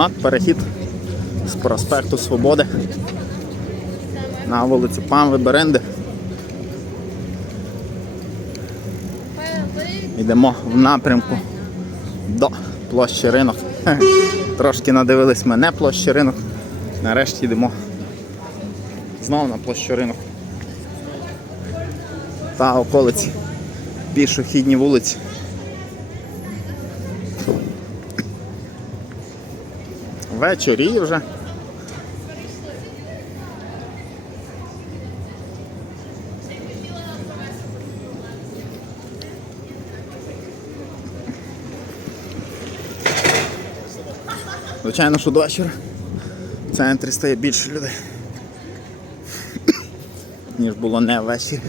От перехід з проспекту Свободи на вулицю Памви Беренди. Йдемо в напрямку до площі ринок. Трошки надивились мене площі ринок. Нарешті йдемо знову на площу ринок. Та околиці. Пішохідні вулиці. Вечоріє вже. Звичайно, що до вечора в центрі стає більше людей, ніж було не ввечері.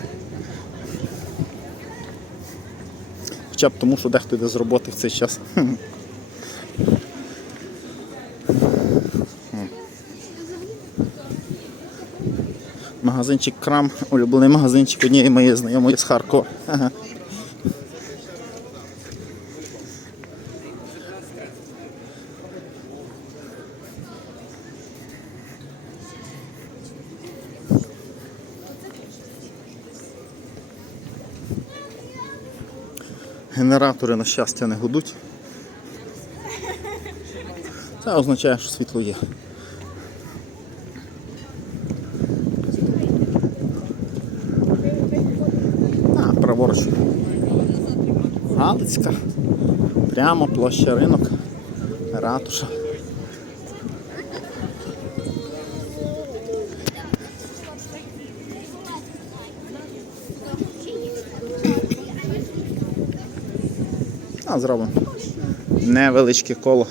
Хоча б тому, що дехто йде з роботи в цей час. Магазинчик Крам, улюблений магазинчик однієї моєї знайомої з Харкова. Генератори, на щастя, не гудуть. Це означає, що світло є. А. Галицька. Прямо площа ринок. Ратуша. А, зробимо. Невеличке коло.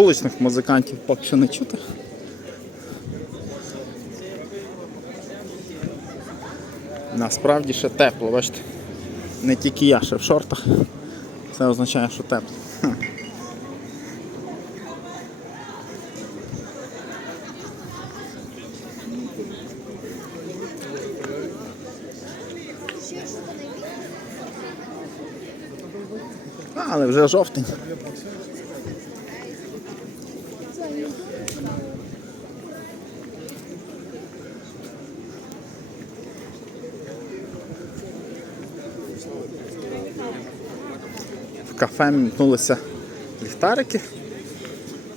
Вуличних музикантів поки що не чути. Насправді ще тепло, бачите. Не тільки я ще в шортах. Це означає, що тепло. А, Але вже жовтень. Кафе мімкнулися ліхтарики.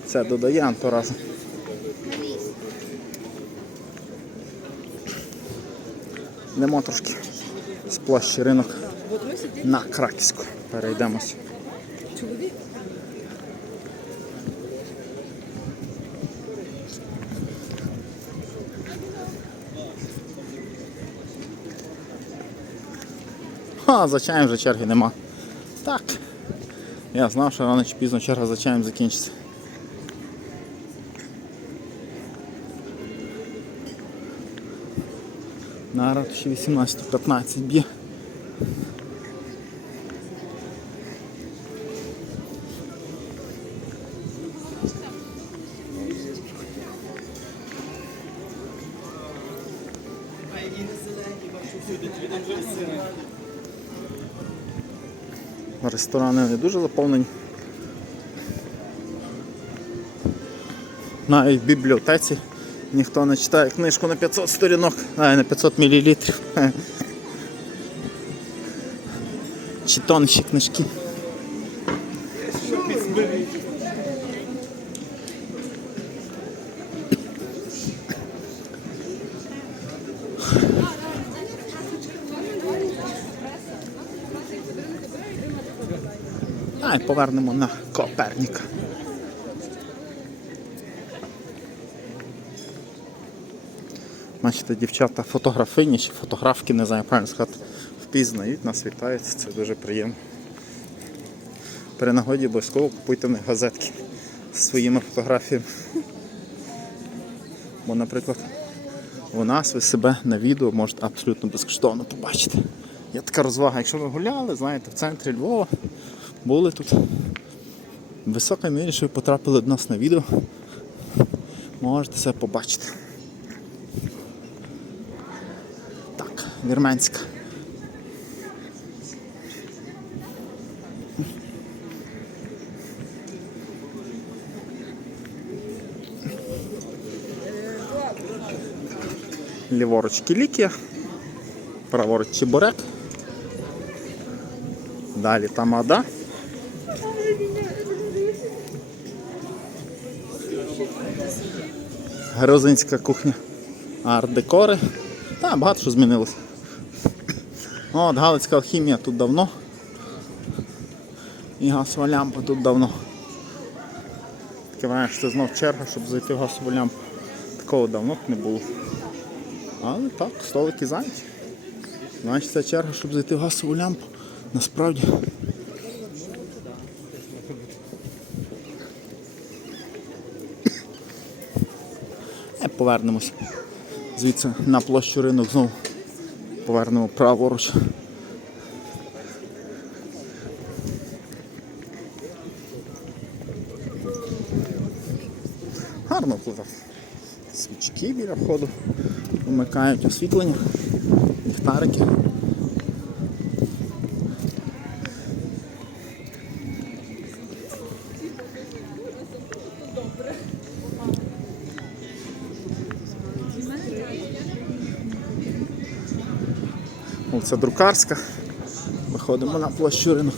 Це додає антуразу. Йдемо трошки з площі ринок на Краківську. Перейдемося. А, за вже черги нема. Так. Я знав, що рано чи пізно черга за чаєм закінчиться. На ратуші 18-15 б'є. Ресторани не дуже заповнені. Навіть в бібліотеці ніхто не читає книжку на 500 сторінок, а на 500 мл. Чи тонші книжки. А й повернемо на Коперніка. Бачите, дівчата фотографині чи фотографки, не знаю, правильно сказати, впізнають, нас вітаються, це дуже приємно. При нагоді обов'язково купуйте в газетки з своїми фотографіями. Бо, наприклад, у нас ви себе на відео можете абсолютно безкоштовно побачити. Є така розвага, якщо ви гуляли, знаєте, в центрі Львова, були тут. В високій мірі, що ви потрапили до нас на відео. Можете все побачити. Так, вірменська. Ліворуч кілікія, праворуч чебурек. Далі тамада. Грузинська кухня. Арт-декори. Та, багато що змінилося. От, Галицька алхімія тут давно. І газова лямпа тут давно. Таке що знов черга, щоб зайти в газову лямпу. Такого давно не було. Але так, столики зайняті. Значить це черга, щоб зайти в газову лямпу. Насправді. Повернемось звідси на площу ринок знову. Повернемо праворуч. Гарно тут. Свічки біля входу. Вмикають освітлення, ліхтарики. Це друкарська. Виходимо на площу ринок.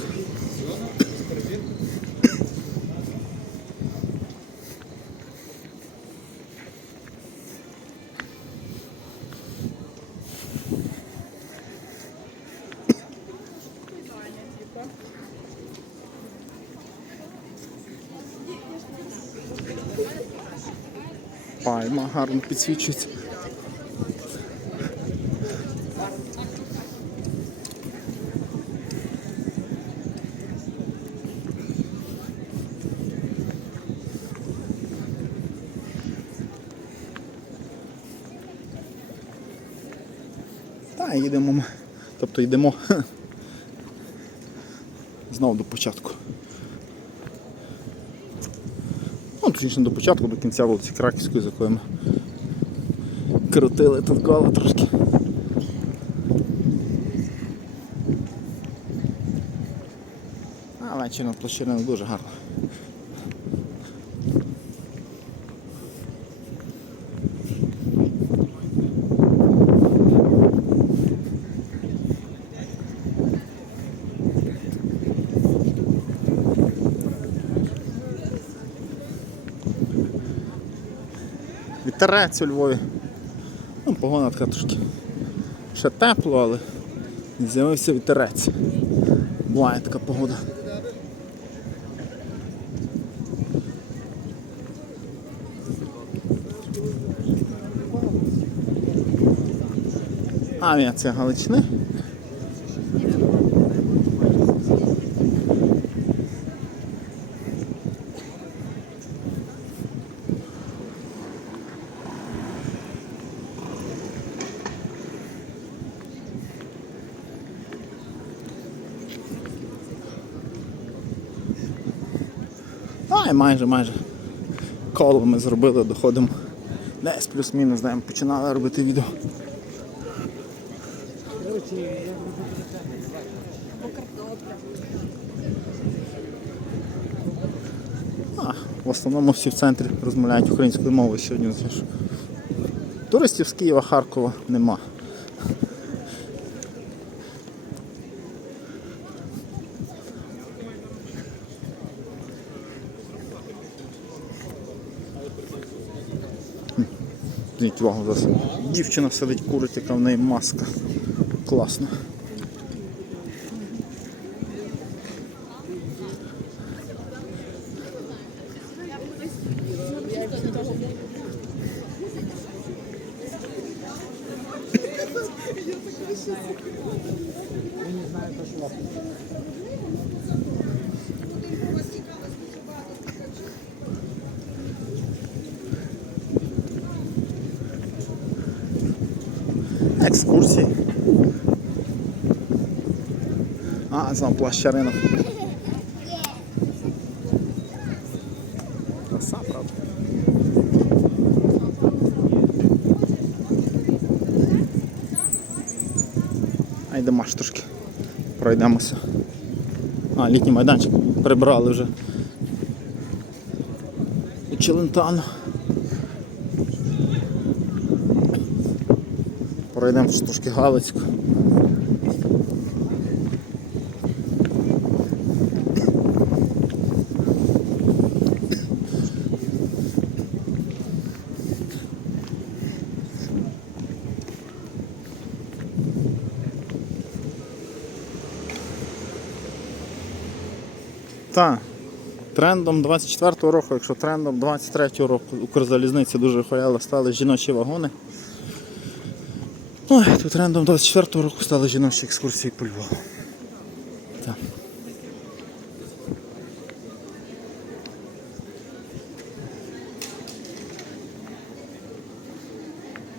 Пальма гарно підсвічується. Та їдемо ми. Тобто йдемо знову до початку. Ну, точніше до початку, до кінця вулиці Краківської, за якою ми крутили коло трошки. А ввечері на площадину дуже гарно. Вітерець у Львові. Ну, погода така трошки ще тепло, але з'явився вітерець. Буває така погода. Авіація Галичини. А, майже, майже. Коло ми зробили, доходимо. Десь плюс-мінус, знаємо, починали робити відео. А, в основному всі в центрі розмовляють українською мовою сьогодні. Туристів з Києва, Харкова нема. Зверніть увагу зараз. Дівчина сидить, курить, яка в неї маска. Класно. екскурсії. А, сам плаща ринок. Краса, правда. Айдемо ж. Пройдемося. А, літній майданчик прибрали вже. Челентано. Пройдемо трошки Галицьку. Так. Трендом 24-го року, якщо трендом 23-го року Укрзалізниці дуже хваляли, стали жіночі вагони. Ой, тут рандом 24-го року стали жіночі екскурсії по Львову.